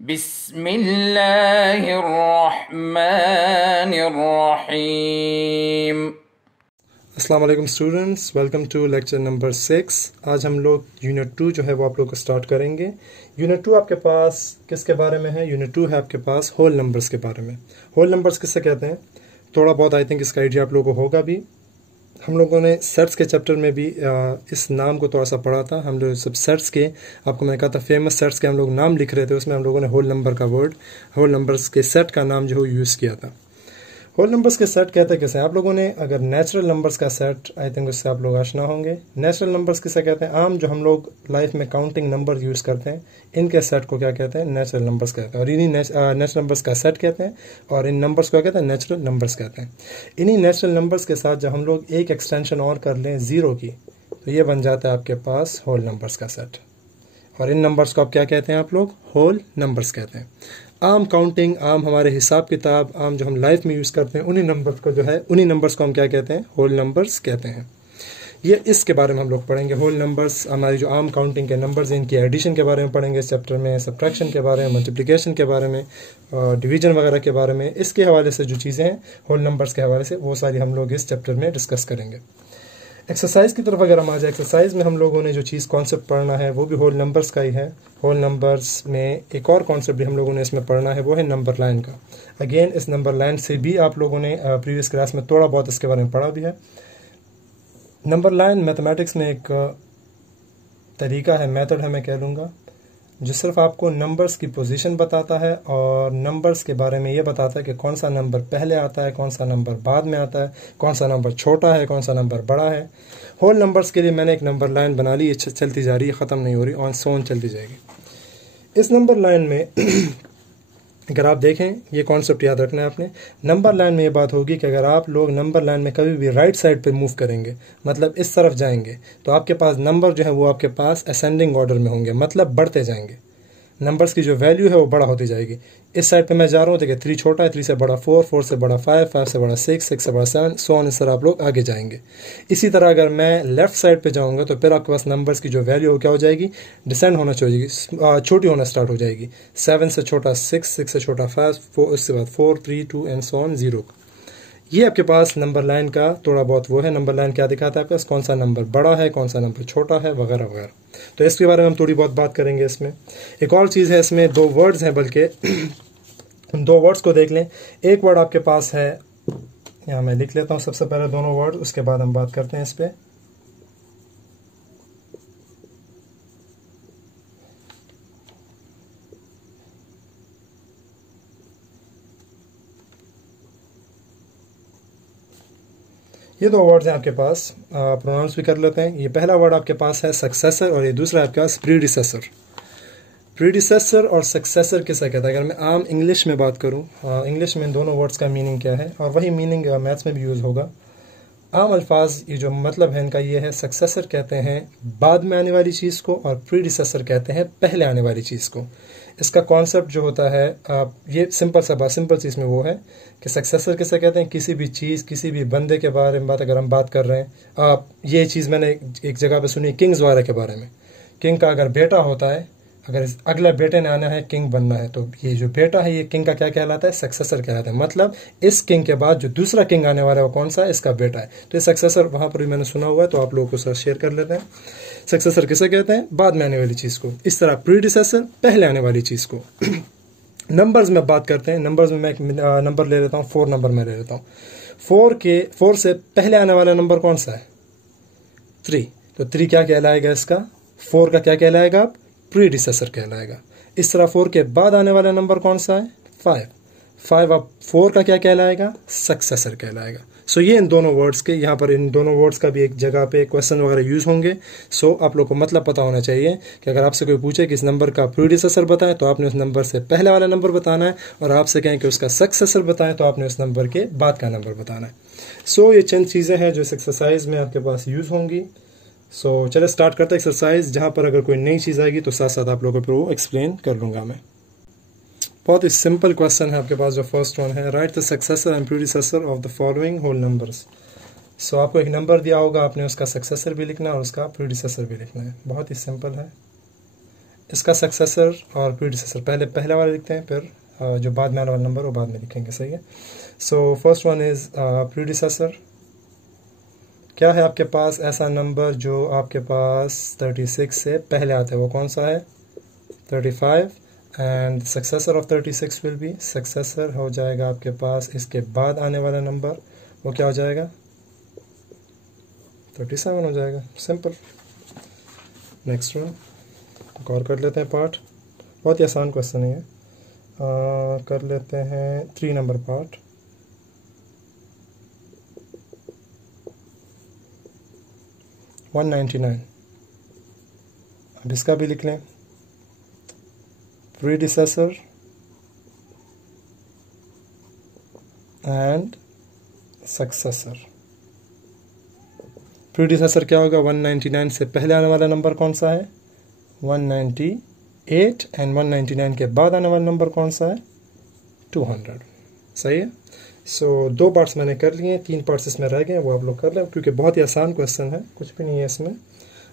बिस्मिल्लाहिर्रहमानिर्रहीम। अस्सलाम वालेकुम students, welcome to lecture number 6। आज हम लोग यूनिट 2 जो है वो आप लोग को स्टार्ट करेंगे। यूनिट 2 आपके पास किसके बारे में है? यूनिट 2 है आपके पास होल नंबर्स के बारे में। होल नंबर्स किससे कहते हैं? थोड़ा बहुत आई थिंक इसका आइडिया आप लोगों को होगा भी। हम लोगों ने सेट्स के चैप्टर में भी इस नाम को थोड़ा सा पढ़ा था। हम लोग सब सेट्स के, आपको मैंने कहा था फेमस सेट्स के हम लोग नाम लिख रहे थे, उसमें हम लोगों ने होल नंबर का वर्ड, होल नंबर्स के सेट का नाम जो है यूज़ किया था। होल नंबर्स के सेट कहते हैं किसे? आप लोगों ने अगर नेचुरल नंबर्स का सेट, आई थिंक उससे आप लोग आशना होंगे। नेचुरल नंबर्स किसे कहते हैं? आम जो हम लोग लाइफ में काउंटिंग नंबर यूज़ करते हैं, इनके सेट को क्या कहते हैं? नेचुरल नंबर्स कहते हैं। और इन्हीं नेचुरल नंबर्स का सेट कहते हैं और इन नंबर्स को क्या कहते हैं? नेचुरल नंबर्स कहते हैं। इन्हीं नेचुरल नंबर्स के साथ जब हम लोग एक एक्सटेंशन और कर लें ज़ीरो की, तो ये बन जाता है आपके पास होल नंबर्स का सेट। और इन नंबर्स को आप क्या कहते हैं? आप लोग होल नंबर्स कहते हैं। आम काउंटिंग, आम हमारे हिसाब किताब, आम जो हम लाइफ में यूज़ करते हैं, उन्हीं नंबर्स को जो है, उन्हीं नंबर्स को हम क्या कहते हैं? होल नंबर्स कहते हैं। ये इसके बारे में हम लोग पढ़ेंगे। होल नंबर्स हमारी जो आम काउंटिंग के नंबर्स हैं, इनकी एडिशन के बारे में पढ़ेंगे इस चैप्टर में, सब्ट्रैक्शन के बारे में, मल्टीप्लिकेशन के बारे में, डिवीजन वगैरह के बारे में। इसके हवाले से जो चीज़ें हैं होल नंबर्स के हवाले से, वो सारी हम लोग इस चैप्टर में डिस्कस करेंगे। एक्सरसाइज की तरफ अगर हम आ जाए, एक्सरसाइज में हम लोगों ने जो चीज़ कॉन्सेप्ट पढ़ना है वो भी होल नंबर्स का ही है। होल नंबर्स में एक और कॉन्सेप्ट भी हम लोगों ने इसमें पढ़ना है, वो है नंबर लाइन का। अगेन इस नंबर लाइन से भी आप लोगों ने प्रीवियस क्लास में थोड़ा बहुत इसके बारे में पढ़ा भी है। नंबर लाइन मैथमेटिक्स में एक तरीका है, मेथड है मैं कह लूँगा, जो सिर्फ आपको नंबर्स की पोजीशन बताता है और नंबर्स के बारे में ये बताता है कि कौन सा नंबर पहले आता है, कौन सा नंबर बाद में आता है, कौन सा नंबर छोटा है, कौन सा नंबर बड़ा है। होल नंबर्स के लिए मैंने एक नंबर लाइन बना ली, चलती जा रही है, ख़त्म नहीं हो रही, ऑन सोन चलती जाएगी। इस नंबर लाइन में अगर आप देखें, ये कॉन्सेप्ट याद रखना है आपने। नंबर लाइन में ये बात होगी कि अगर आप लोग नंबर लाइन में कभी भी राइट साइड पे मूव करेंगे, मतलब इस तरफ जाएंगे, तो आपके पास नंबर जो है वो आपके पास असेंडिंग ऑर्डर में होंगे, मतलब बढ़ते जाएंगे। नंबर्स की जो वैल्यू है वो बड़ा होती जाएगी। इस साइड पे मैं जा रहा हूँ, देखिए 3 छोटा है, 3 से बड़ा 4, 4 से बड़ा 5, 5 से बड़ा 6, 6 से बड़ा 7, सो ऑन, इस तरह आप लोग आगे जाएंगे। इसी तरह अगर मैं लेफ्ट साइड पे जाऊँगा तो फिर आपके पास नंबर्स की जो वैल्यू हो क्या हो जाएगी? डिसेंड होना चाहिए, छोटी होना स्टार्ट हो जाएगी। 7 से छोटा 6, 6 से छोटा 5, 4, उसके बाद 4, 3, 2 एंड सो ऑन 0। ये आपके पास नंबर लाइन का थोड़ा बहुत वो है। नंबर लाइन क्या दिखाता है आपके पास? कौन सा नंबर बड़ा है, कौन सा नंबर छोटा है, वगैरह वगैरह। तो इसके बारे में हम थोड़ी बहुत बात करेंगे इसमें। एक और चीज़ है, इसमें 2 वर्ड्स हैं, बल्कि 2 वर्ड्स को देख लें। एक वर्ड आपके पास है, यहाँ मैं लिख लेता हूँ सबसे पहले दोनों वर्ड, उसके बाद हम बात करते हैं इस पर। ये 2 वर्ड्स हैं आपके पास, प्रोनाउंस भी कर लेते हैं। ये पहला वर्ड आपके पास है सक्सेसर और ये दूसरा आपके पास प्रीडिसेसर। प्रीडिसेसर और सक्सेसर किसे कहता है? अगर मैं आम इंग्लिश में बात करूं, इंग्लिश में इन दोनों वर्ड्स का मीनिंग क्या है, और वही मीनिंग मैथ्स में भी यूज़ होगा। आम अल्फाज ये जो मतलब है इनका ये है, सक्सेसर कहते हैं बाद में आने वाली चीज़ को और प्रीडिसेसर कहते हैं पहले आने वाली चीज़ को। इसका कॉन्सेप्ट जो होता है, ये सिंपल चीज़ में वो है कि सक्सेसर किसे कहते हैं? किसी भी चीज़, किसी भी बंदे के बारे में अगर हम बात कर रहे हैं, आप ये चीज़ मैंने एक जगह पे सुनी किंग्स वगैरह के बारे में। किंग का अगर बेटा होता है, अगर इस अगला बेटे ने आना है किंग बनना है, तो ये जो बेटा है ये किंग का क्या कहलाता है? सक्सेसर कहलाता है। मतलब इस किंग के बाद जो दूसरा किंग आने वाला है वो कौन सा है? इसका बेटा है। तो ये सक्सेसर वहाँ पर भी मैंने सुना हुआ है, तो आप लोगों को साथ शेयर कर लेते हैं। सक्सेसर किसे कहते हैं? बाद में आने वाली चीज़ को। इस तरह प्रीडिसेसर पहले आने वाली चीज़ को। नंबर्स में बात करते हैं। नंबर्स में मैं एक नंबर ले लेता हूँ, 4 नंबर मैं ले लेता हूँ। 4 से पहले आने वाला नंबर कौन सा है? 3। तो 3 क्या कहलाएगा इसका? 4 का क्या कहलाएगा? प्रीडिसेसर कहलाएगा। इस तरह 4 के बाद आने वाला नंबर कौन सा है? 5। 5 अब 4 का क्या कहलाएगा? सक्सेसर कहलाएगा। सो ये इन दोनों वर्ड्स के, यहाँ पर इन दोनों वर्ड्स का भी एक जगह पे क्वेश्चन वगैरह यूज़ होंगे। सो आप लोग को मतलब पता होना चाहिए कि अगर आपसे कोई पूछे कि इस नंबर का प्रीडिसेसर बताएं, तो आपने उस नंबर से पहले वाला नंबर बताना है, और आपसे कहें कि उसका सक्सेसर बताएं, तो आपने उस नंबर के बाद का नंबर बताना है। सो ये चंद चीज़ें हैं जो इस एक्सरसाइज में आपके पास यूज़ होंगी। सो चले स्टार्ट करते हैं एक्सरसाइज, जहाँ पर अगर कोई नई चीज़ आएगी तो साथ साथ आप लोगों को वो एक्सप्लेन कर लूँगा मैं। बहुत ही सिंपल क्वेश्चन है आपके पास। जो फर्स्ट वन है, write the successor and predecessor of the following whole numbers. So आपको एक नंबर दिया होगा, आपने उसका सक्सेसर भी लिखना है और उसका प्रीडिसेसर भी लिखना है। बहुत ही सिंपल है। इसका सक्सेसर और प्रीडिसेसर, पहले वाला लिखते हैं, फिर जो बाद में आने वाला नंबर वो बाद में लिखेंगे, सही है। So first one is predecessor. क्या है आपके पास ऐसा नंबर जो आपके पास 36 से पहले आता है, वो कौन सा है? 35। And successor of 36 will be, successor हो जाएगा आपके पास इसके बाद आने वाला नंबर, वो क्या हो जाएगा? 37 हो जाएगा, सिंपल। नेक्स्ट वन और कर लेते हैं पार्ट, बहुत ही आसान क्वेश्चन है। कर लेते हैं 3 नंबर पार्ट। $199, अब इसका भी लिख लें, प्रीडिसेसर एंड सक्सेसर। प्रीडिसेसर क्या होगा? 199 से पहले आने वाला नंबर कौन सा है? 198। एंड 199 के बाद आने वाला नंबर कौन सा है? 200, सही है। सो 2 पार्ट्स मैंने कर लिए, 3 पार्ट्स इसमें रह गए, वो आप लोग कर लें, क्योंकि बहुत ही आसान क्वेश्चन है, कुछ भी नहीं है इसमें।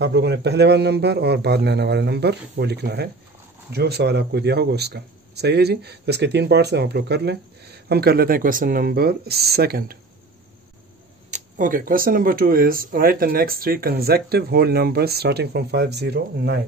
आप लोगों ने पहले वाला नंबर और बाद में आने वाला नंबर वो लिखना है, जो सवाल आपको दिया होगा उसका, सही है जी। तो इसके 3 पार्ट्स हैं, आप लोग कर लें। हम कर लेते हैं question number 2। Okay, question number 2 is write the next 3 consecutive whole numbers starting from 509।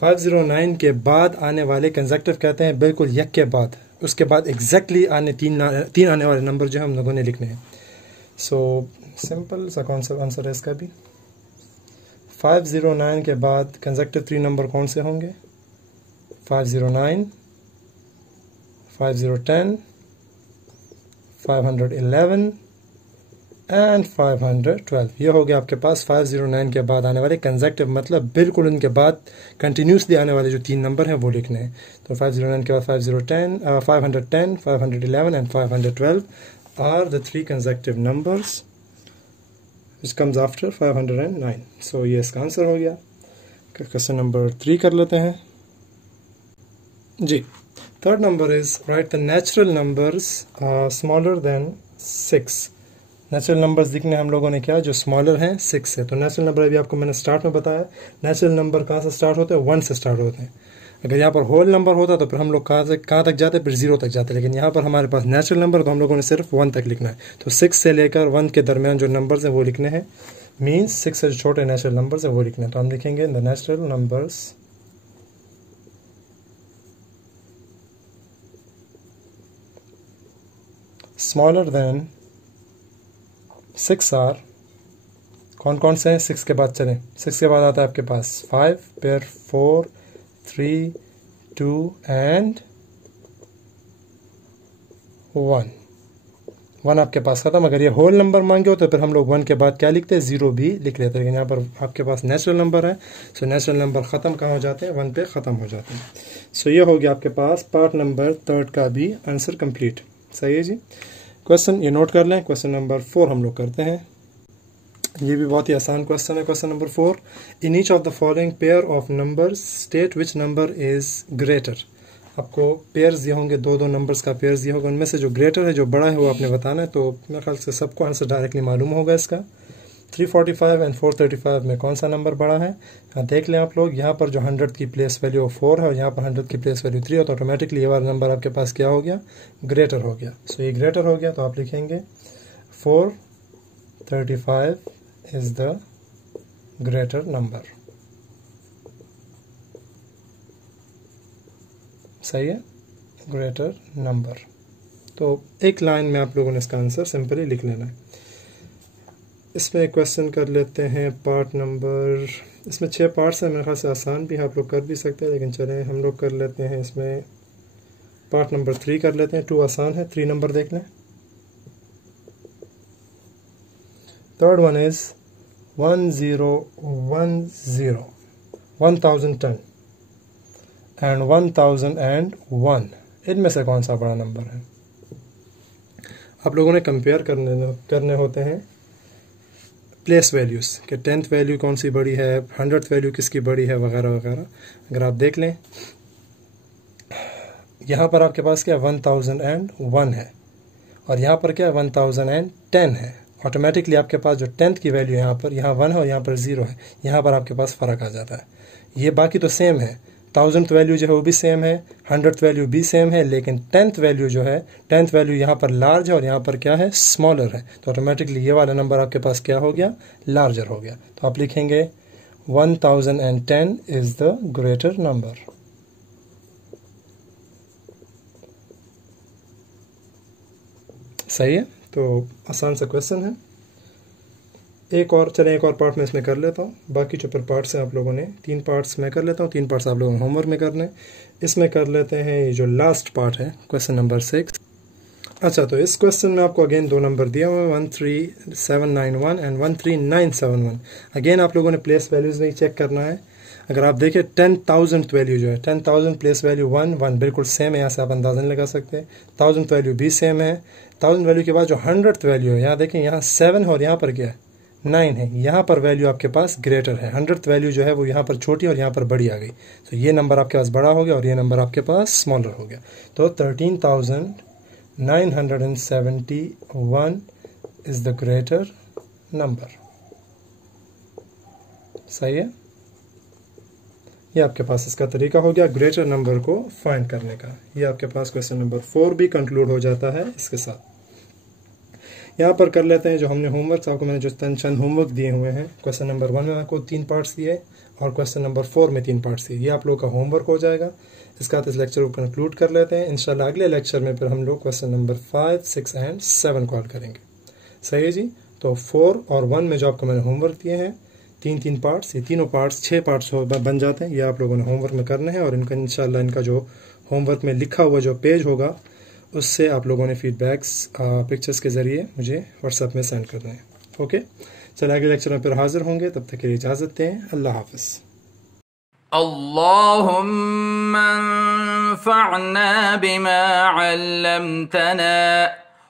509 के बाद आने वाले कंसेक्टिव कहते हैं बिल्कुल यक के बाद, उसके बाद एग्जैक्टली आने तीन आने वाले नंबर जो हम लोगों ने लिखने हैं। सो सिंपल सा कॉन्सेप्ट आंसर है इसका भी। 509 के बाद कंसेक्टिव 3 नंबर कौन से होंगे? 509, 5010, 511 एंड 512। ये हो गया आपके पास 509 के बाद आने वाले कंसेक्टिव, मतलब बिल्कुल उनके बाद कंटिन्यूसली आने वाले जो 3 नंबर हैं वो लिखने हैं। तो 509 के बाद 510, 511 and 512 are the 3 consecutive numbers which comes after 509। So ये इसका आंसर हो गया। क्वेश्चन नंबर 3 कर लेते हैं जी। 3rd number is write the natural numbers smaller than 6। Natural numbers दिखने हम लोगों ने क्या, जो स्मॉलर हैं 6 से। तो नेचुरल नंबर अभी आपको मैंने स्टार्ट में बताया, नेचुरल नंबर कहाँ से स्टार्ट होते हैं? 1 से स्टार्ट होते हैं। अगर यहाँ पर होल नंबर होता तो फिर हम लोग कहाँ तक जाते, फिर 0 तक जाते। लेकिन यहाँ पर हमारे पास नेचुरल नंबर, तो हम लोगों ने सिर्फ 1 तक लिखना है। तो 6 से लेकर 1 के दरमियान जो नंबर्स हैं वो लिखने हैं, मीन्स 6 से जो छोटे नेचुरल नंबर्स हैं वो लिखने हैं। तो हम लिखेंगे the natural numbers smaller than 6 are, कौन कौन से हैं? 6 के बाद चलें, 6 के बाद आता है आपके पास 5, फिर 4, 3, 2 एंड 1। 1 आपके पास खत्म। अगर ये होल नंबर मांगे हो तो फिर हम लोग 1 के बाद क्या लिखते हैं? 0 भी लिख लेते हैं। लेकिन यहाँ पर आपके पास नेचुरल नंबर है, सो नेचुरल नंबर ख़त्म कहाँ हो जाते हैं? 1 पे ख़त्म हो जाते हैं। सो ये हो गया आपके पास पार्ट नंबर 3 का भी आंसर कंप्लीट, सही है जी। क्वेश्चन ये नोट कर लें, क्वेश्चन नंबर 4 हम लोग करते हैं। ये भी बहुत ही आसान क्वेश्चन है। Question number 4, in each of the following pair of numbers state which number is greater. आपको पेयर्स दिए होंगे, 2 नंबर्स का पेयर्स दिया होगा, उनमें से जो ग्रेटर है, जो बड़ा है, वो आपने बताना है। तो मेरे ख्याल से सबको आंसर डायरेक्टली मालूम होगा इसका। 345 एंड 435 में कौन सा नंबर बड़ा है? देख लें आप लोग, यहाँ पर जो 100 की प्लेस वैल्यू 4 है और यहाँ पर 100 की प्लेस वैल्यू 3 है, तो ऑटोमेटिकली ये वाला नंबर आपके पास क्या हो गया? ग्रेटर हो गया। सो ये ग्रेटर हो गया, तो आप लिखेंगे 435 इज द ग्रेटर नंबर, सही है, ग्रेटर नंबर। तो एक लाइन में आप लोगों ने इसका आंसर सिंपली लिख लेना है। इसमें क्वेश्चन कर लेते हैं पार्ट नंबर, इसमें 6 पार्ट्स हैं, मेरे ख्याल से आसान भी आप लोग कर भी सकते हैं, लेकिन चलें हम लोग कर लेते हैं इसमें पार्ट नंबर 3 कर लेते हैं। 2 आसान है, 3 नंबर देख लें। 3rd one is 1010, 1010 and 1001। इनमें से कौन सा बड़ा नंबर है? आप लोगों ने कंपेयर करने होते हैं प्लेस वैल्यूज़ कि 10th वैल्यू कौन सी बड़ी है, 100th वैल्यू किसकी बड़ी है, वगैरह वगैरह। अगर आप देख लें, यहाँ पर आपके पास क्या 1001 है और यहाँ पर क्या 1010 है। ऑटोमेटिकली आपके पास जो 10th की वैल्यू यहाँ 1 है और यहाँ पर 0 है, यहाँ पर आपके पास फ़र्क आ जाता है। ये बाकी तो सेम है, 1000th वैल्यू जो है वो भी सेम है, 100th वैल्यू भी सेम है, लेकिन 10th वैल्यू जो है, 10th वैल्यू यहाँ पर लार्ज है और यहाँ पर क्या है, स्मॉलर है। तो ऑटोमेटिकली ये वाला नंबर आपके पास क्या हो गया, लार्जर हो गया। तो आप लिखेंगे 1010 इज द ग्रेटर नंबर। सही है। तो आसान सा क्वेश्चन है। एक और पार्ट में इसमें कर लेता हूँ। बाकी जो पार्ट्स हैं आप लोगों ने 3 पार्ट्स मैं कर लेता हूँ, 3 पार्ट्स आप लोगों ने होमवर्क में करने। इसमें कर लेते हैं ये जो लास्ट पार्ट है, क्वेश्चन नंबर 6। अच्छा, तो इस क्वेश्चन में आपको अगेन 2 नंबर दिए हुए हैं, 13791 एंड 13971। अगेन आप लोगों ने प्लेस वैल्यूज़ नहीं चेक करना है। अगर आप देखें 10,000th वैल्यू जो है, 10,000 प्लेस वैल्यू 1 बिल्कुल सेम है, यहाँ से आप अंदाज़ा नहीं लगा सकते। 1000th वैल्यू भी सेम है। 1000 वैल्यू के बाद जो 100th वैल्यू है, यहाँ देखें, यहाँ 7 है और यहाँ पर क्या है, 9 है। यहाँ पर वैल्यू आपके पास ग्रेटर है। 100th वैल्यू जो है वो यहाँ पर छोटी और यहाँ पर बड़ी आ गई। तो ये नंबर आपके पास बड़ा हो गया और ये नंबर आपके पास स्मॉलर हो गया। तो 13,971 इज द ग्रेटर नंबर। सही है। ये आपके पास इसका तरीका हो गया ग्रेटर नंबर को फाइंड करने का। ये आपके पास क्वेश्चन नंबर 4 भी कंक्लूड हो जाता है इसके साथ। यहाँ पर कर लेते हैं जो हमने होमवर्क, आपको मैंने जो चंद होमवर्क दिए हुए हैं। क्वेश्चन नंबर 1 में आपको 3 पार्ट्स दिए और क्वेश्चन नंबर 4 में 3 पार्ट्स दिए। ये आप लोग का होमवर्क हो जाएगा। इसका इस लेक्चर को कंक्लूड कर लेते हैं। इंशाल्लाह अगले लेक्चर में फिर हम लोग क्वेश्चन नंबर 5, 6 एंड 7 कॉल करेंगे। सही है जी। तो 4 और 1 में जो आपको मैंने होमवर्क दिए हैं, 3 पार्ट्स, ये तीनों पार्ट्स 6 पार्ट्स बन जाते हैं। ये आप लोगों ने होमवर्क में करने हैं और इनका इंशाल्लाह इनका जो होमवर्क में लिखा हुआ जो पेज होगा उससे आप लोगों ने फीडबैक्स पिक्चर्स के ज़रिए मुझे व्हाट्सएप में सेंड करना है। ओके, चलिए अगले लेक्चर में फिर हाजिर होंगे। तब तक के लिए इजाज़त दें। अल्लाह हाफ़िज़। अल्लाहुम्मा अंफ़अना बिमा अल्लमतना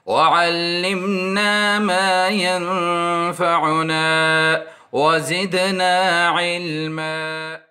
वअल्लिमना मा यंफ़अुना वज़िदना इल्मा।